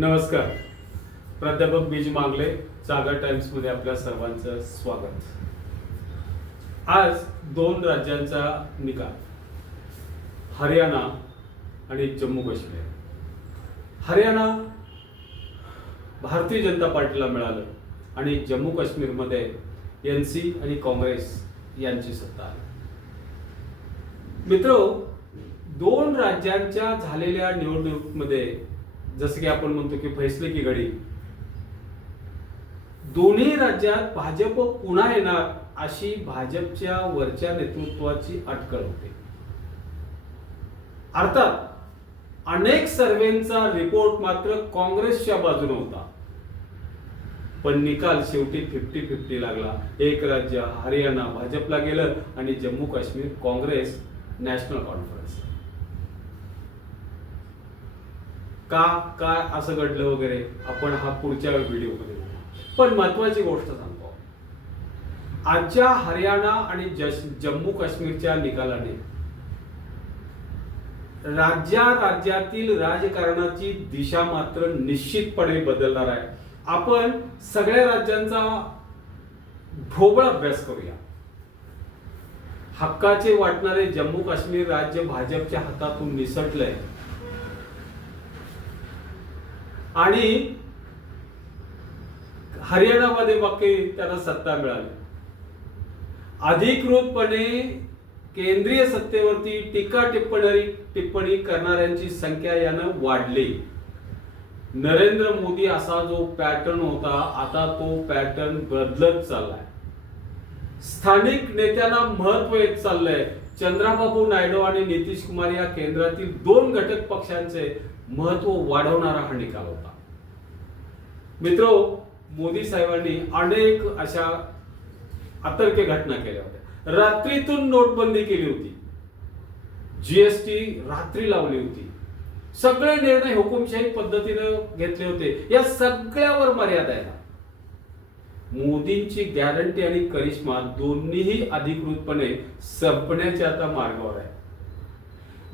नमस्कार. प्राध्यापक बीज मांगले जागा टाइम्समध्ये आपल्या सर्वांचं स्वागत. आज दोन राज्यांचा निकाल. हरियाणा आणि जम्मू काश्मीर. हरियाणा भारतीय जनता पार्टीला मिळालं आणि जम्मू काश्मीरमध्ये एन सी आणि काँग्रेस यांची सत्ता आहे मित्र दोन राज्यांच्या झालेल्या निवडणुकीमध्ये जसं की आपण म्हणतो की फैसले की घडी दोन्ही राज्यात भाजप पुन्हा येणार अशी भाजपच्या वरच्या नेतृत्वाची अटकळ होते. अर्थात अनेक सर्वेंचा रिपोर्ट मात्र काँग्रेसच्या बाजूने होता. पण निकाल शेवटी फिफ्टी फिफ्टी लागला. एक राज्य हरियाणा भाजपला गेलं आणि जम्मू काश्मीर काँग्रेस नॅशनल कॉन्फरन्स का काय असं घडलं वगैरे आपण हा पुढच्या व्हिडिओमध्ये पण महत्वाची गोष्ट सांगतो. आजच्या हरियाणा आणि जम्मू काश्मीरच्या निकालाने राज्या राज्यातील राजकारणाची दिशा मात्र निश्चितपणे बदलणार आहे. आपण सगळ्या राज्यांचा ढोबळ अभ्यास करूया. हक्काचे वाटणारे जम्मू काश्मीर राज्य भाजपच्या हातातून निसटलंय. आणि हरियाणामध्ये बाकी त्यांना सत्ता मिळाली. अधिकृतपणे केंद्रीय सत्तेवरती टीका टिप्पणी टिप्पणी करणाऱ्यांची संख्या यानं वाढली. नरेंद्र मोदी असा जो पॅटर्न होता आता तो पॅटर्न बदलत चाललाय. स्थानिक नेत्यांना महत्त्व येत चाललंय. चंद्राबाबू नायडू आणि नितीश कुमार या केंद्रातील दोन घटक पक्षांचे महत्त्व वाढवणारा हा निकाल होता. मित्र मोदी साहेबांनी अनेक अशा अतर्क्य घटना केल्या होत्या. रात्रीतून नोटबंदी केली होती. जीएसटी रात्री लावली होती. सगळे निर्णय हुकुमशाही पद्धतीनं घेतले होते. या सगळ्यावर मर्यादा आहे मोदींची गॅरंटी आणि करिश्मा दोन्हीही अधिकृतपणे संपण्याच्या आता मार्गावर आहे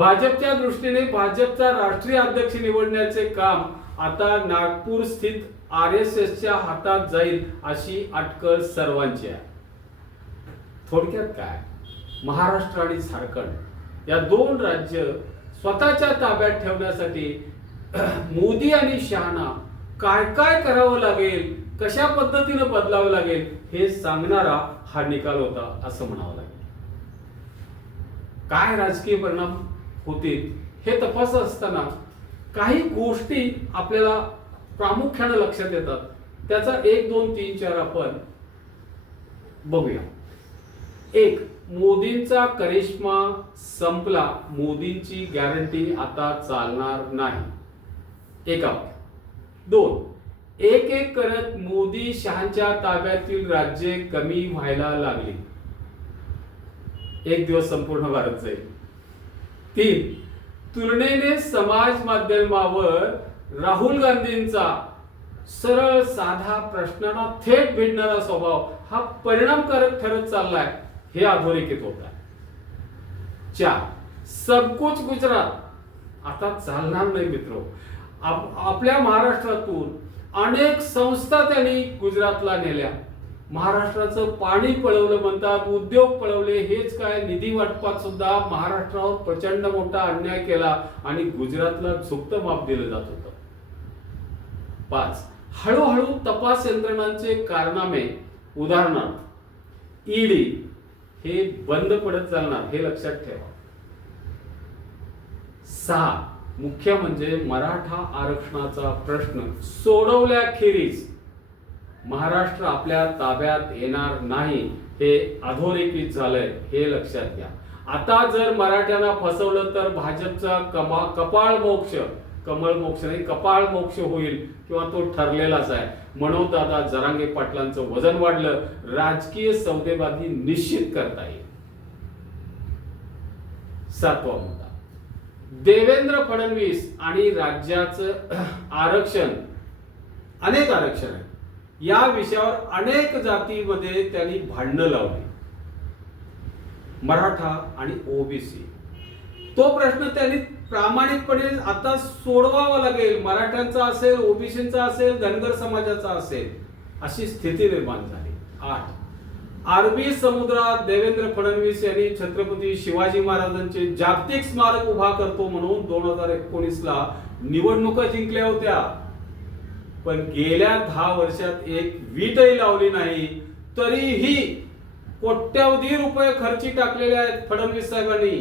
भाजपच्या दृष्टीने भाजपचा राष्ट्रीय अध्यक्ष निवडण्याचे काम आता नागपूर स्थित आर एस एसच्या हातात जाईल अशी अटकळ सर्वांची आहे. थोडक्यात काय? महाराष्ट्र आणि झारखंड या दोन राज्य स्वतःच्या ताब्यात ठेवण्यासाठी मोदी आणि शहाना काय काय करावं लागेल कशा पद्धतीनं बदलावं लागेल हे सांगणारा हा निकाल होता असं म्हणावं लागेल. काय राजकीय परिणाम? होतील हे तपासत असताना काही गोष्टी आपल्याला प्रामुख्यानं लक्षात येतात. त्याचा एक दोन तीन चार आपण बघूया. एक मोदींचा करिश्मा संपला. मोदींची गॅरंटी आता चालणार नाही. एका दोन एक एक करत मोदी शहांच्या ताब्यातील राज्ये कमी व्हायला लागली. एक दिवस संपूर्ण भारत जाईल. तीन. तुलनेने समाज माध्यमावर राहुल गांधींचा सरळ साधा प्रश्नांना थेट भिडणारा स्वभाव हा परिणामकारक ठरत चाललाय हे अधोरेखित होत आहे. चार. सबकोच गुजरात. आता चालणार नाही मित्र. आपल्या महाराष्ट्रातून अनेक संस्था त्यांनी गुजरातला नेल्या. महाराष्ट्राचं पाणी पळवलं म्हणतात उद्योग पळवले हेच काय? निधी वाटपात सुद्धा महाराष्ट्रावर प्रचंड मोठा अन्याय केला आणि गुजरातला झुकतं माप दिलं जात होतं. पाच हळूहळू तपास यंत्रणांचे कारनामे. उदाहरणार्थ ईडी हे बंद पडत चालणार हे लक्षात ठेवा. सहा मुख्य म्हणजे मराठा आरक्षणाचा प्रश्न. सोडवल्याखेरीज महाराष्ट्र आपल्या ताब्यात येणार नाही हे अधोरेखित झालंय हे लक्षात घ्या. आता जर मराठ्यांना फसवलं तर भाजपचा कमा कपाळ मोक्ष कमळ मोक्ष नाही कपाळ मोक्ष होईल किंवा तो ठरलेलाच आहे. म्हणून दादा जरांगे पाटलांचं वजन वाढलं राजकीय सौदेबाजी निश्चित करता येईल. सातवा मुद्दा. देवेंद्र फडणवीस आणि राज्याचं आरक्षण अनेक आरक्षण आहे या विषयावर अनेक जातीमध्ये त्यांनी भांडणं लावली. मराठा आणि ओबीसी तो प्रश्न त्यांनी प्रामाणिकपणे आता सोडवावा लागेल. मराठ्यांचा असेल ओबीसीचा असेल धनगर समाजाचा असेल अशी स्थिती निर्माण झाली. आठ. अरबी समुद्रात देवेंद्र फडणवीस यांनी छत्रपती शिवाजी महाराजांचे जागतिक स्मारक उभा करतो म्हणून दोन हजार एकोणीस ला निवडणुका जिंकल्या होत्या. पण गेल्या दहा वर्षात एक वीटही लावली नाही तरीही कोट्यावधी रुपये खर्ची टाकलेले आहेत फडणवीस साहेबांनी.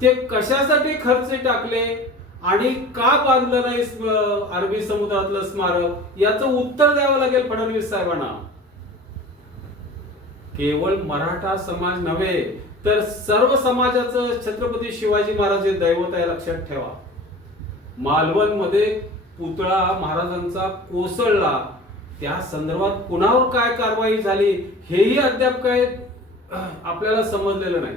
ते कशासाठी खर्च टाकले आणि का बांधलं नाही अरबी समुद्रातलं स्मारक? याचं उत्तर द्यावं लागेल फडणवीस साहेबांना. केवळ मराठा समाज नव्हे तर सर्व समाजाचं छत्रपती शिवाजी महाराज हे दैवत आहे लक्षात ठेवा. मालवणमध्ये पुतळा महाराजांचा कोसळला. त्या संदर्भात कुणावर काय कारवाई झाली हेही अद्याप काय आपल्याला समजलेलं नाही.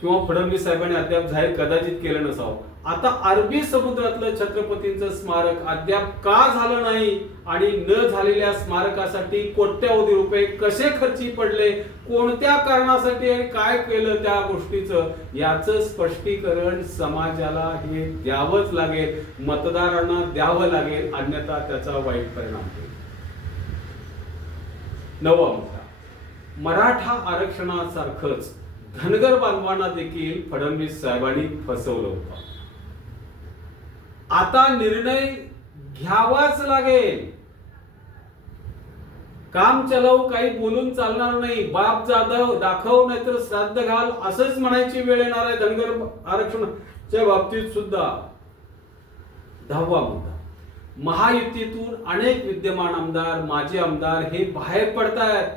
किंवा फडणवीस साहेबांनी अद्याप जाहीर कदाचित केलं नसावं. आता अरबी समुद्रातलं छत्रपतींचं स्मारक अद्याप का झालं नाही आणि न झालेल्या स्मारकासाठी कोट्यावधी रुपये कसे खर्ची पडले कोणत्या कारणासाठी आणि काय केलं त्या गोष्टीचं याचं स्पष्टीकरण समाजाला हे द्यावंच लागेल मतदारांना द्यावं लागेल अन्यथा त्याचा वाईट परिणाम होईल. नवा मुद्दा. मराठा आरक्षणासारखंच धनगर बांधवांना देखील फडणवीस साहेबांनी फसवलं होतं. आता निर्णय घ्यावाच लागेल. काम चलाव काही बोलून चालणार नाही. बाप जाधव दाखव नाहीतर श्राद्ध घाल असंच म्हणायची वेळ येणार आहे. धनगर आरक्षणाच्या बाबतीत सुद्धा. दहावा मुद्दा. महायुतीतून अनेक विद्यमान आमदार माजी आमदार हे बाहेर पडतायत.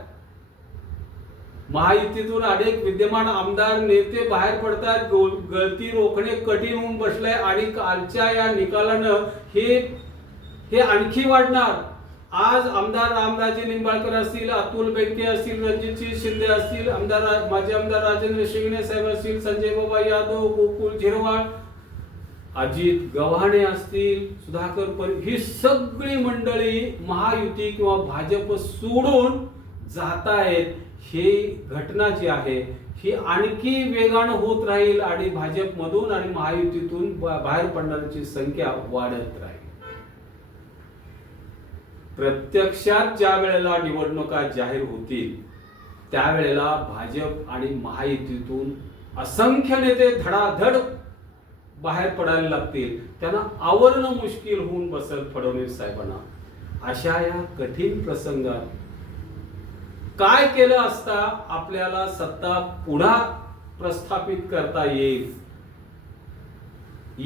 महायुतीतून अनेक विद्यमान आमदार नेते बाहेर पडतात. गळती रोखणे कठीण होऊन बसलंय आणि कालच्या या निकालानं हे हे आणखी वाढणार. आज आमदार रामराजे निंबाळकर असतील अतुल बेंके असतील रणजितसिंह शिंदे असतील आमदार माजी आमदार राजेंद्र शिंगणे साहेब असतील संजय बाबा यादव गोकुल झिरवाळ अजित गव्हाणे असतील सुधाकर पर ही सगळी मंडळी महायुती किंवा भाजप सोडून जात आहेत ही घटना जी आहे ही आणखी वेगानं होत राहील आणि भाजपमधून आणि महायुतीतून बाहेर पडणाऱ्यांची संख्या वाढत राहील. प्रत्यक्षात ज्या वेळेला निवडणुका जाहीर होतील त्यावेळेला भाजप आणि महायुतीतून असंख्य नेते धडाधड बाहेर पडायला लागतील. त्यांना आवरणं मुश्किल होऊन बसल फडणवीस साहेबांना. अशा या कठीण प्रसंगात काय केलं असता आपल्याला सत्ता पुन्हा प्रस्थापित करता येईल?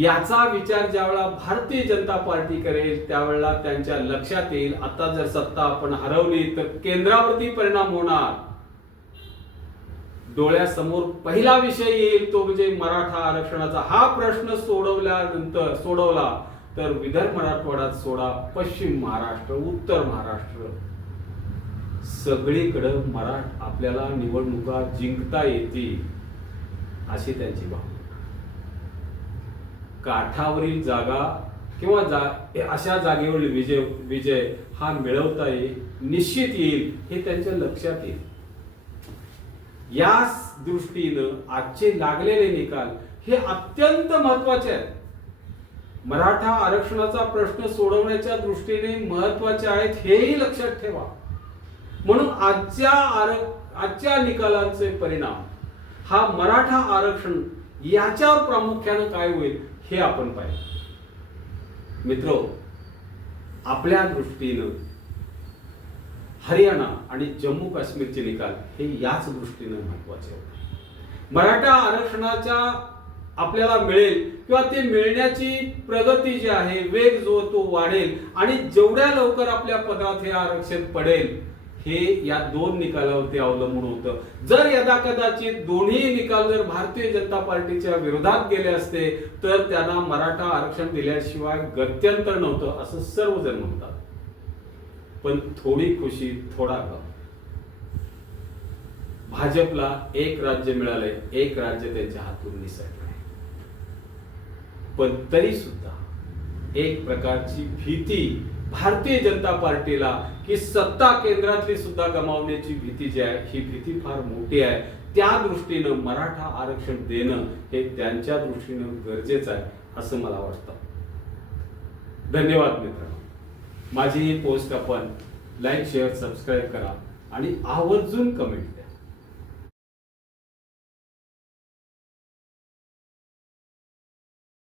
याचा विचार ज्यावेळेला भारतीय जनता पार्टी करेल त्यावेळेला त्यांच्या लक्षात येईल आता जर सत्ता आपण हरवली तर केंद्रावरती परिणाम होणार. डोळ्यासमोर पहिला विषय येईल तो म्हणजे मराठा आरक्षणाचा. हा प्रश्न सोडवल्यानंतर सोडवला तर विदर्भ मराठवाड्यात सोडा पश्चिम महाराष्ट्र उत्तर महाराष्ट्र. सगळीकडं मराठ आपल्याला निवडणुका जिंकता येतील अशी त्यांची भावना. काठावरील जागा किंवा जा अशा जागेवरील विजय विजय हा मिळवता येईल निश्चित येईल हे त्यांच्या लक्षात येईल. या दृष्टीनं आजचे लागलेले निकाल हे अत्यंत महत्त्वाचे आहेत. मराठा आरक्षणाचा प्रश्न सोडवण्याच्या दृष्टीने महत्त्वाचे आहेत हेही लक्षात ठेवा. म्हणून आजच्या आर आजच्या निकालांचे परिणाम हा मराठा आरक्षण याच्यावर प्रामुख्यानं काय होईल हे आपण पाहिजे मित्र आपल्या दृष्टीनं हरियाणा आणि जम्मू काश्मीरचे निकाल हे याच दृष्टीनं महत्त्वाचे होते. मराठा आरक्षणाच्या आपल्याला मिळेल किंवा ते मिळण्याची प्रगती जी आहे वेग जो तो वाढेल आणि जेवढ्या लवकर आपल्या पदात हे आरक्षण पडेल हे या दोन निकालावरती अवलंबून होतं. जर यदा कदाचित दोन्ही निकाल जर भारतीय जनता पार्टीच्या विरोधात गेले असते तर त्यांना मराठा आरक्षण दिल्याशिवाय गत्यंतर नव्हतं असं सर्वजण म्हणतात. पण थोडी खुशी थोडा कम भाजपला एक राज्य मिळालंय एक राज्य त्यांच्या हातून निसटलंय. पण तरी सुद्धा एक प्रकारची भीती भारतीय जनता पार्टीला की सत्ता केंद्रातली सुद्धा गमावण्याची भीती जी आहे ही भीती फार मोठी आहे. त्या दृष्टीनं मराठा आरक्षण देणं हे त्यांच्या दृष्टीनं गरजेचं आहे असं मला वाटतं. धन्यवाद मित्रांनो. माझी ही पोस्ट आपण लाईक शेअर सबस्क्राईब करा आणि आवर्जून कमेंट द्या.